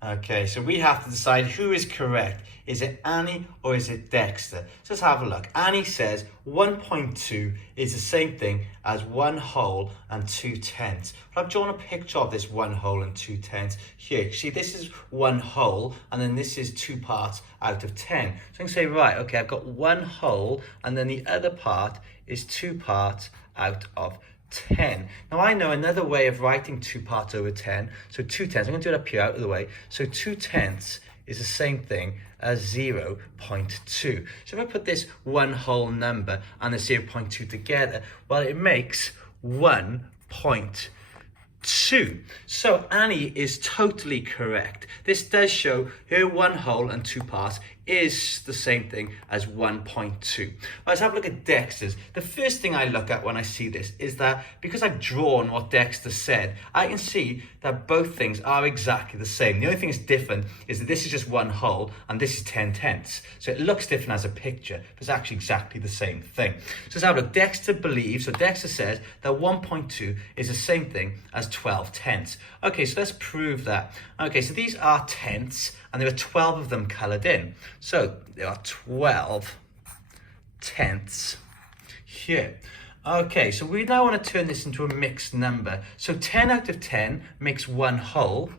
Okay, so we have to decide who is correct. Is it Annie or is it Dexter? So let's have a look. Annie says 1.2 is the same thing as 1 whole and 2/10. I've drawn a picture of this 1 whole and 2/10 here. See, this is 1 whole and then this is 2 parts out of 10. So I can say, right, okay, I've got 1 whole and then the other part is 2 parts out of 10. Now I know another way of writing 2 parts over 10. So 2/10, I'm going to do it up here out of the way. So 2/10 is the same thing as 0.2. So if I put this 1 whole number and the 0.2 together, well, it makes 1.2. So Annie is totally correct. This does show her 1 whole and 2 parts is the same thing as 1.2. Let's have a look at Dexter's. The first thing I look at when I see this is that because I've drawn what Dexter said, I can see that both things are exactly the same. The only thing that's different is that this is just 1 whole and this is 10/10. So it looks different as a picture, but it's actually exactly the same thing. So let's have a look. Dexter believes, so Dexter says that 1.2 is the same thing as 12/10. Okay, so let's prove that. Okay, so these are tenths and there are 12 of them coloured in. So there are 12 tenths here. Okay, so we now want to turn this into a mixed number. So 10 out of 10 makes 1 whole,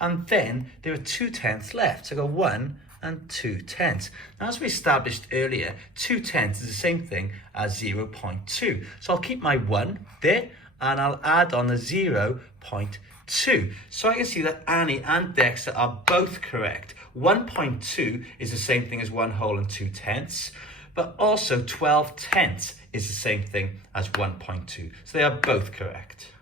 and then there are 2/10 left. So I got 1 and 2/10. Now, as we established earlier, 2/10 is the same thing as 0.2. So I'll keep my 1 there, and I'll add on a 0.2. So I can see that Annie and Dexter are both correct. 1.2 is the same thing as 1 whole and 2/10, but also 12/10 is the same thing as 1.2. So they are both correct.